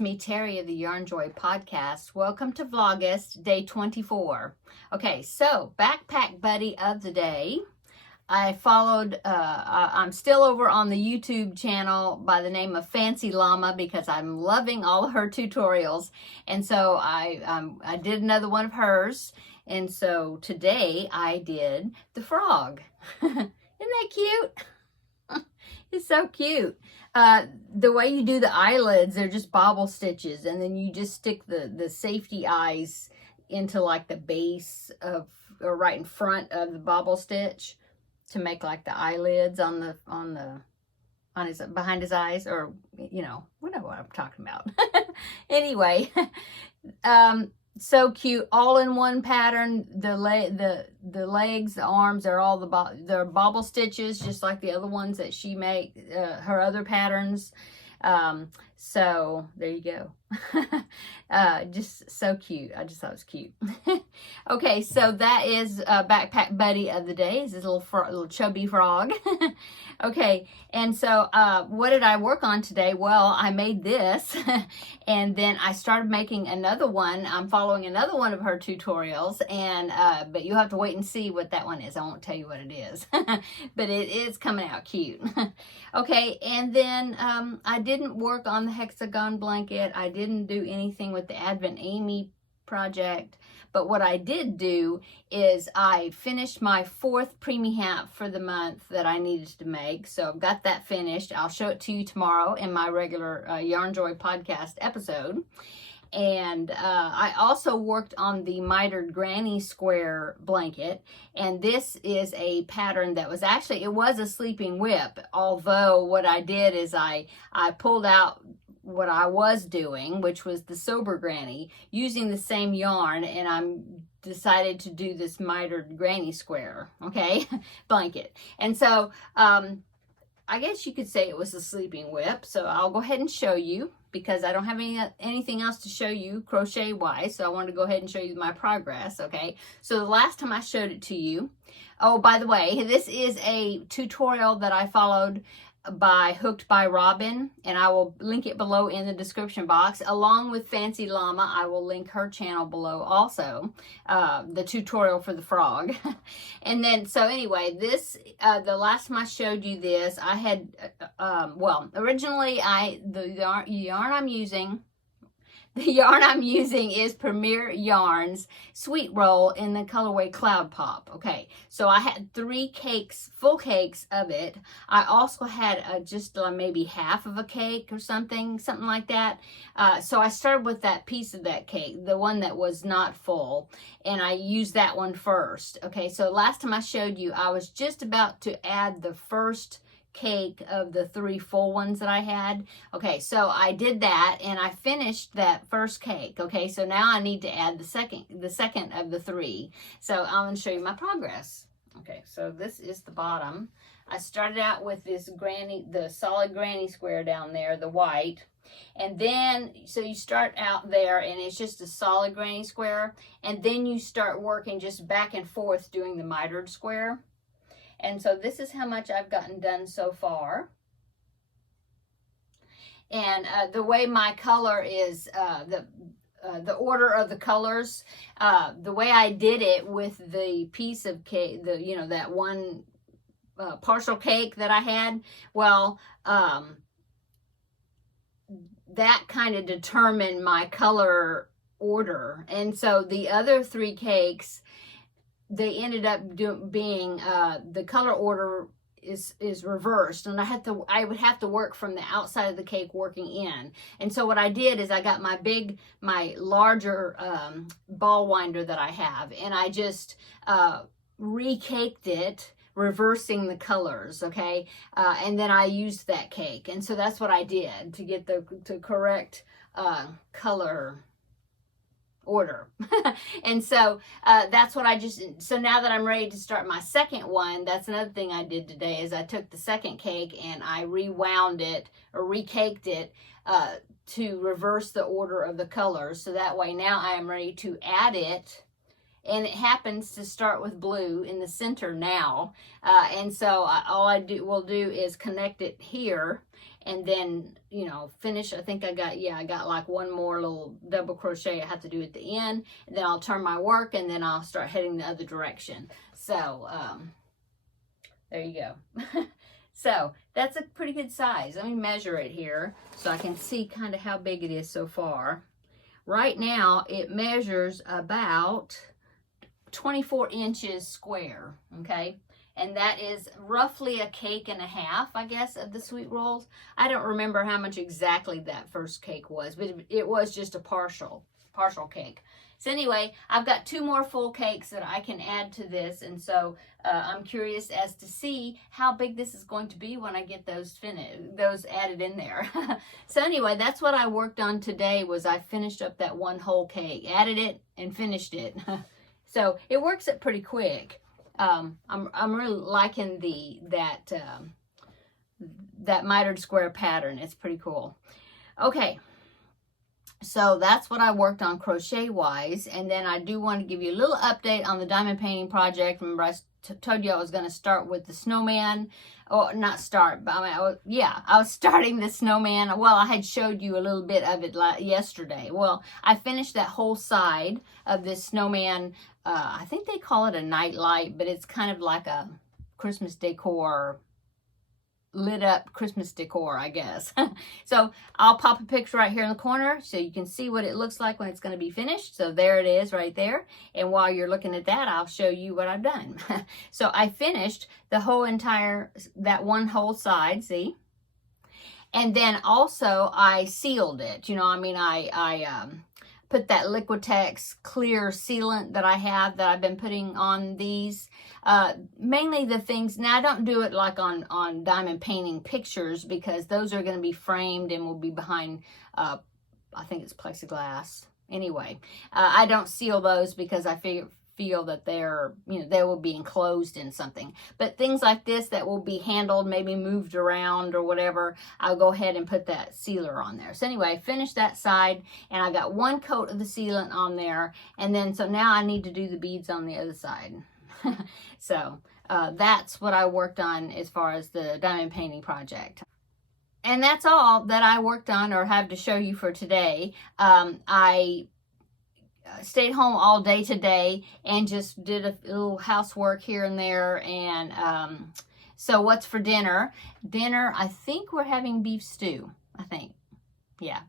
it's me, Terri of the Yarnjoy podcast. Welcome to Vlogust, day 24. Okay, so backpack buddy of the day. I followed, I'm still over on the YouTube channel by the name of Fancy Llama because I'm loving all of her tutorials. And so I did another one of hers. And so today I did the frog. Isn't that cute? It's so cute. The way you do the eyelids, they're just bobble stitches, and then you just stick the safety eyes into like the base of, or right in front of the bobble stitch to make like the eyelids on his behind his eyes, or you know what I'm talking about. Anyway, so cute, all in one pattern. The legs, the arms, they're all they're bobble stitches, just like the other ones that she make, her other patterns. So there you go. Just so cute. I just thought it was cute. Okay, so that is backpack buddy of the day. Is this little chubby frog. Okay, and so what did I work on today? Well, I made this, and then I started making another one. I'm following another one of her tutorials, and but you'll have to wait and see what that one is. I won't tell you what it is, but it is coming out cute. Okay, and then I didn't work on the hexagon blanket. I didn't do anything with the Advent Amy project. But what I did do is I finished my 4th preemie hat for the month that I needed to make. So I've got that finished. I'll show it to you tomorrow in my regular Yarnjoy podcast episode. And I also worked on the mitered granny square blanket. And this is a pattern that was actually, it was a sleeping whip. Although what I did is I pulled out what I was doing, which was the sober granny, using the same yarn, and I'm decided to do this mitered granny square, okay, blanket. And so I guess you could say it was a sleeping whip. So I'll go ahead and show you, because I don't have anything else to show you crochet wise. So I wanted to go ahead and show you my progress. Okay, so the last time I showed it to you, oh, by the way, this is a tutorial that I followed by Hooked by Robin, and I will link it below in the description box, along with Fancy Llama. I will link her channel below also, the tutorial for the frog. And then, so anyway, this, the last time I showed you this, I had, well, originally the yarn I'm using is Premier Yarns Sweet Roll in the colorway Cloud Pop. Okay, so I had 3 cakes, full cakes of it. I also had just maybe half of a cake or something like that. So I started with that piece of that cake, the one that was not full, and I used that one first. Okay, so last time I showed you, I was just about to add the first cake of the 3 full ones that I had. Okay, so I did that and I finished that first cake. Okay, so now I need to add the second of the 3. So I'm going to show you my progress. Okay, so this is the bottom. I started out with this the solid granny square down there, the white. And then, so you start out there and it's just a solid granny square, and then you start working just back and forth doing the mitered square. And so this is how much I've gotten done so far. And the way my color is, the order of the colors, the way I did it with the piece of cake, that one partial cake that I had, well, that kind of determined my color order. And so the other 3 cakes, they ended up being the color order is reversed, and I would have to work from the outside of the cake working in. And so what I did is I got my larger ball winder that I have, and I just recaked it, reversing the colors. Okay, and then I used that cake, and so that's what I did to get the correct color order. And so that's what so now that I'm ready to start my second one, that's another thing I did today, is I took the second cake and I rewound it, or recaked it, to reverse the order of the colors. So that way now I am ready to add it, and it happens to start with blue in the center now. And so all I will do is connect it here, and then, you know, finish. I think I got like one more little double crochet I have to do at the end, and then I'll turn my work, and then I'll start heading the other direction. So there you go. So that's a pretty good size. Let me measure it here so I can see kind of how big it is so far. Right now it measures about 24 inches square, okay? And that is roughly a cake and a half, I guess, of the sweet rolls. I don't remember how much exactly that first cake was, but it was just a partial cake. So anyway, I've got 2 more full cakes that I can add to this, and so I'm curious as to see how big this is going to be when I get those added in there. So anyway, that's what I worked on today. Was I finished up that one whole cake, added it, and finished it. So it works up pretty quick. I'm really liking that mitered square pattern. It's pretty cool. Okay. So that's what I worked on crochet wise, and then I do want to give you a little update on the diamond painting project. Remember I told you I was going to start with the snowman, or not start, but I was starting the snowman. Well, I had showed you a little bit of it yesterday. Well, I finished that whole side of this snowman. I think they call it a night light, but it's kind of like a Christmas decor, lit up Christmas decor, I guess. So I'll pop a picture right here in the corner so you can see what it looks like when it's going to be finished. So there it is right there. And while you're looking at that, I'll show you what I've done. So I finished the whole that one whole side, see? And then also I sealed it. You know, I mean, I put that Liquitex clear sealant that I have that I've been putting on these. Mainly the things, now I don't do it like on diamond painting pictures, because those are going to be framed and will be behind, I think it's plexiglass. Anyway, I don't seal those because I feel that they're, you know, they will be enclosed in something. But things like this that will be handled, maybe moved around or whatever, I'll go ahead and put that sealer on there. So anyway, finish that side, and I got 1 coat of the sealant on there, and then so now I need to do the beads on the other side. So that's what I worked on as far as the diamond painting project. And that's all that I worked on or have to show you for today. I stayed home all day today and just did a little housework here and there. And so what's for dinner? Dinner, I think we're having beef stew, I think. Yeah.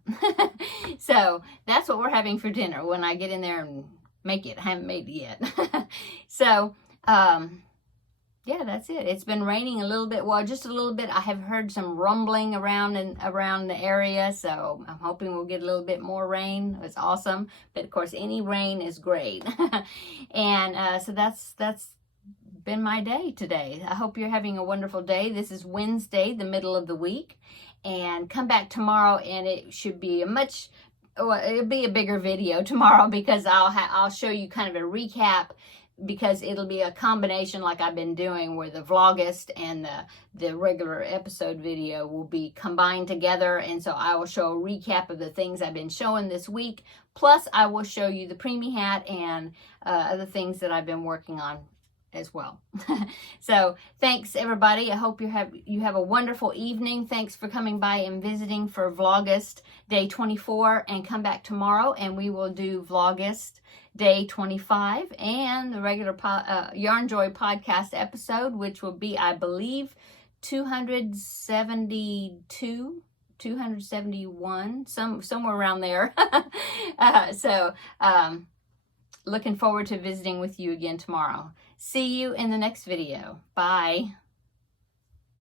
So that's what we're having for dinner when I get in there and make it. I haven't made it yet. So, yeah, that's it. It's been raining a little bit. Well, just a little bit. I have heard some rumbling around the area, so I'm hoping we'll get a little bit more rain. It's awesome, but of course, any rain is great. And so that's been my day today. I hope you're having a wonderful day. This is Wednesday, the middle of the week, and come back tomorrow, and it should be it'll be a bigger video tomorrow, because I'll show you kind of a recap, because it'll be a combination like I've been doing, where the Vlogust and the regular episode video will be combined together. And so I will show a recap of the things I've been showing this week. Plus I will show you the preemie hat and other things that I've been working on as well. So thanks everybody. I hope you have a wonderful evening. Thanks for coming by and visiting for Vlogust day 24, and come back tomorrow and we will do Vlogust day 25 and the regular Yarnjoy podcast episode, which will be, I believe, 271, somewhere around there. So looking forward to visiting with you again tomorrow. See you in the next video. Bye.